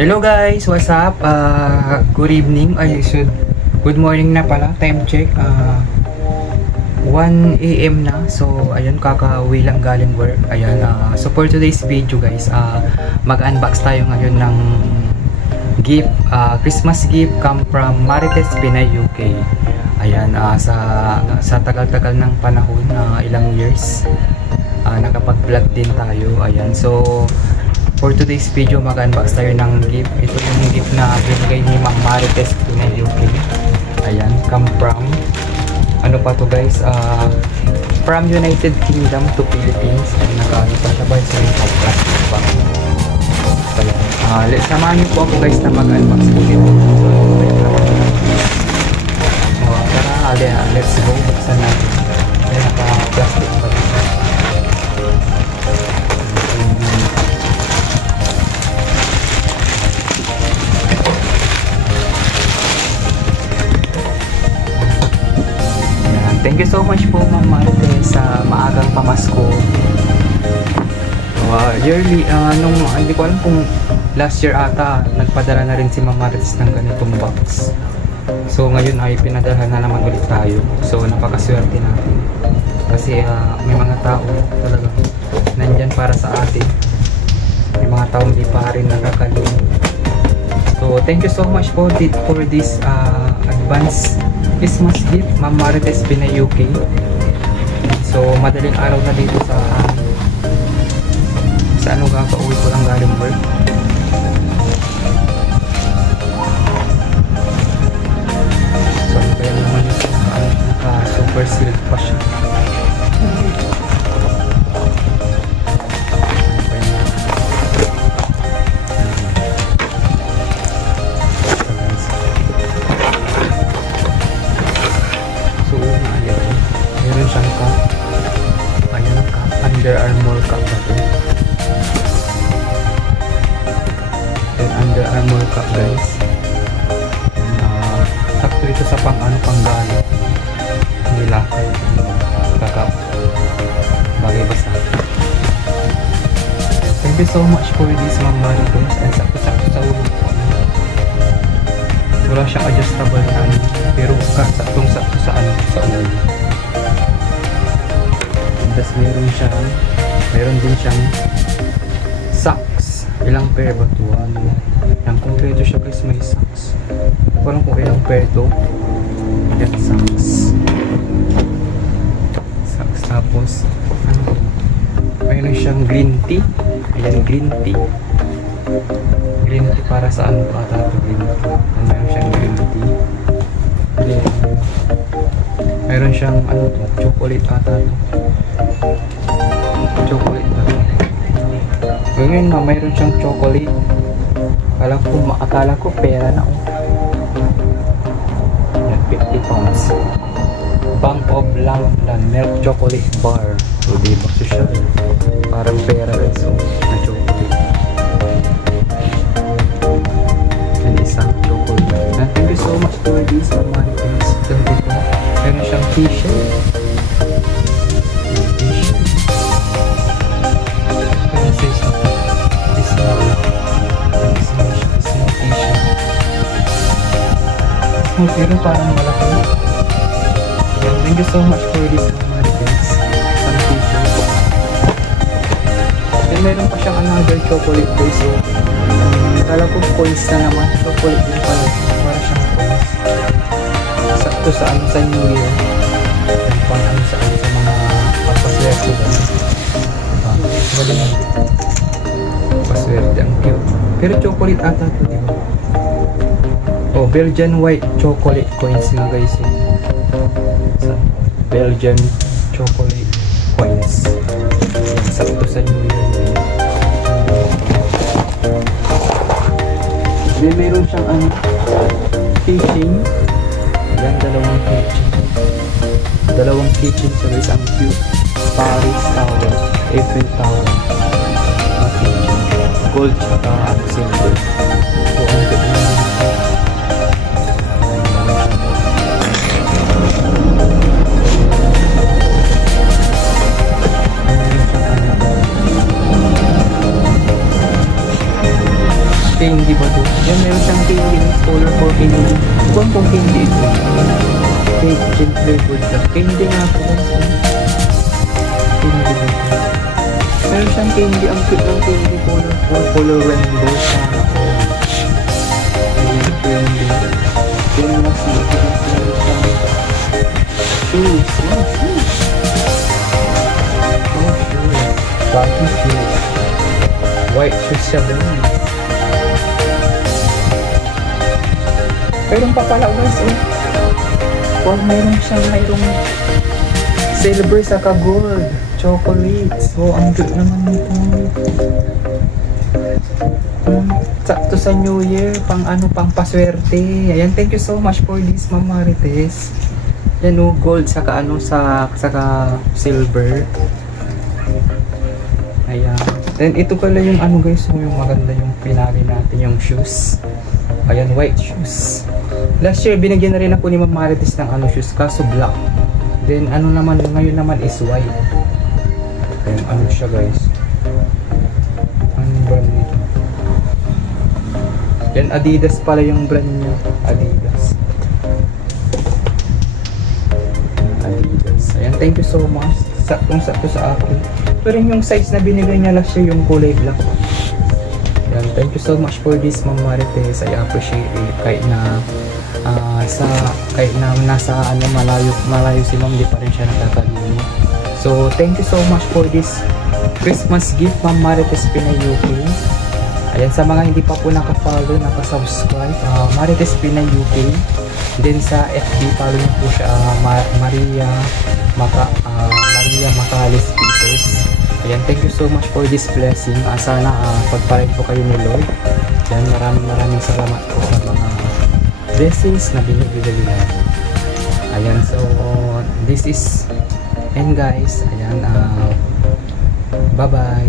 Hello guys, what's up? Good evening. Good morning na pala. Time check. 1 AM na. So, ayun, kakauwi lang galing work. Ayan, so for today's video guys, mag-unbox tayo ngayon ng gift, Christmas gift come from Marites, Pinay, UK. Ayan, sa tagal-tagal ng panahon, ilang years, nakapag-vlog din tayo. Ayan, so for today's video, mag-unbox tayo ng gift. Ito yung gift na binigay ni Ma'am Marites, Pinay, UK. Ayan, come from, ano pa to guys, from United Kingdom to Philippines. Ayan, nakaano pa siya ba? So yung plastic bag. So ayan, samahan niyo po ako guys na mag-unbox po dito. Tara, let's go. Buksan natin. Ayan, naka-plastic bag. Thank you so much po Ma'am Marites sa maagang pamasko. Yearly, hindi ko alam kung last year ata nagpadala na rin si Ma'am Marites ng ganitong box. So ngayon ay pinadala na naman ulit tayo. So napakaswerte natin. Kasi may mga tao talaga nandyan para sa atin. May mga tao hindi pa rin nakakalimot. So thank you so much for this advance Christmas gift, Ma'am Marites, Pinay, UK. So madaling araw na dito sa kakauwi ko lang galing work. So ano kaya naman yung naka super sealed pa siya. Under Armour cup ba ito? Under Armour cup guys. Sakto ito sa pang-galo. Hindi lakay. Kakap. Bagay basta. Thank you so much for this Ma'am Marites. And sakto-sakto sa ulo ko. Wala siyang adjustable na ano. Pero saktong-sakto sa ulo. Tapos meron din siyang socks. Ilang pair ba ito? Yung kompleto siya guys, may socks. Walang kung ilang pair ito. Yan, socks. Socks. Tapos mayroon siyang green tea. Ayan, green tea. Green tea para sa ano pa ata ito, green tea. Mayroon siyang green tea. Then mayroon siyang chocolate ata ito. Chocolate ba? Ngayon mayroon siyang chocolate. Akala ko pera na. Yan, 50 pounds. Bank of London milk chocolate bar. So diba social? Parang pera rin. So na chocolate. And isang chocolate. And thank you so much for this Ma'am Marites. Meron siyang t-shirt. Pero parang malaki. Thank you so much for this Ma'am Marites. Some t-shirt. And meron pa siyang another chocolate guys. So akala ko coins na naman. Chocolate din pala. Para siyang coins. Sakto sa New Year. Yan pang sa mga papaswerte ba. Magaling. Papaswerte. Ang cute. Pero chocolate ata ito, diba? Oh, Belgian white chocolate coins nga guys. Belgian chocolate coins. Yan, sakto sa New Year. Then meron siyang keychain. Yan, dalawang keychain siya guys. Ang cute. Paris Tower, Eiffel Tower. Gold tsaka silver. So ang cute na Candy ba to? Yan, meron siyang candy. Color for candy. Kung kung candy ito. Candy flavored lang. Candy nga po. Candy ba? Meron siyang candy. Ang cute ng candy. Color rainbow. Sana po. Candy. Yan na siya. Shoes. Wow, shoes. Oh, shoes. Baggy shoes. White shoes siya ba? Meron pa pala guys oh. Wow, mayroong silver saka gold chocolates. Oh, ang cute naman nito. Sakto sa New Year, pang paswerte. Ayan, thank you so much for this, Ma'am Marites. Yan oh, gold saka saka silver. Ayan. Then ito pala yung guys, yung maganda yung pinari natin yung shoes. Ayan, white shoes. Last year binigyan na rin ako ni Ma'am Marites ng shoes, kaso black. Then ngayon naman is white. Ayan, siya guys. Ang brand nito. Yan, Adidas pala yung brand niya. Adidas. Ayan, thank you so much. Saktong-sakto sa akin. Ito rin yung size na binigay niya last year, yung kulay black. Ayan, thank you so much for this, Ma'am Marites. I appreciate it. Kahit na nasa malayo si Ma'am, di pa rin siya nakakalimot. So, thank you so much for this Christmas gift, Ma'am Marites Pinay UK. Ayan, sa mga hindi pa po naka-follow, naka-subscribe, Marites Pinay UK. Then sa FB, follow niyo po siya, Maria Macales Peters. Ayan, thank you so much for this blessing. Sana pagparin po kayo ni Lord. Ayan, maraming salamat po sa mga blessings na binibigay niyo. Ayan, so this is, and guys, ayan, bye bye.